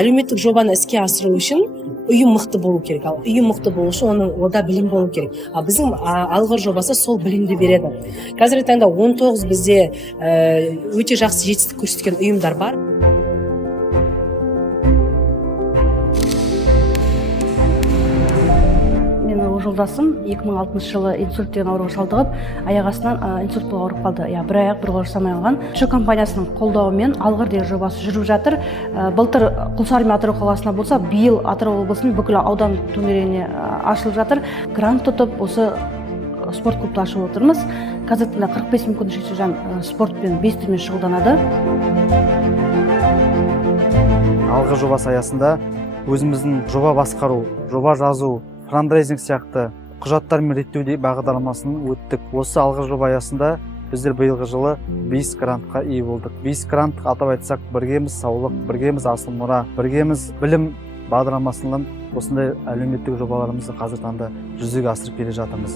әлеуметтік жобаны іске асыру үшін ұйым мықты болу керек. Ал ұйым мықты болу үшін оның ода білім болу керек. Ал біздің алғыр жобасы сол білімді береді. Қазіргі таңда 19 бізде өте жақсы жетістік көрсеткен ұйымдар бар. Жолдасым 2006 жылы инсульттен ауруға шалдығып, аяқ астынан инсульт болып ауырып қалды. Бір аяқ бір қол жасамай қалған. Ш компаниясының қолдауымен алғыр деген жобасы жүріп жатыр. Былтыр Құлсарымен Атырау қаласына болса, биыл Атырау облысының бүкіл аудан төңірегіне ашылып жатыр. Грант тұтып, осы спорт клубты ашып отырмыз. Қазірде 45 мүмкіндігі шектеулі жан спортпен 5 түрмен шұғылданады. Алғыр жобасы аясында өзіміздің жоба басқару, жоба жазу, фандрейзинг сияқты құжаттармен реттеуде бағдарламасын өттік. Осы алғыр жоба аясында біздер биылғы жылы 5 грантқа ие болдық. 5 грант атап айтсақ, біргеміз саулық, біргеміз асыл мұра, біргеміз білім бағдарламасынан осындай әлеуметтік жобаларымызды қазір таңда жүзеге асырып келе жатырмыз.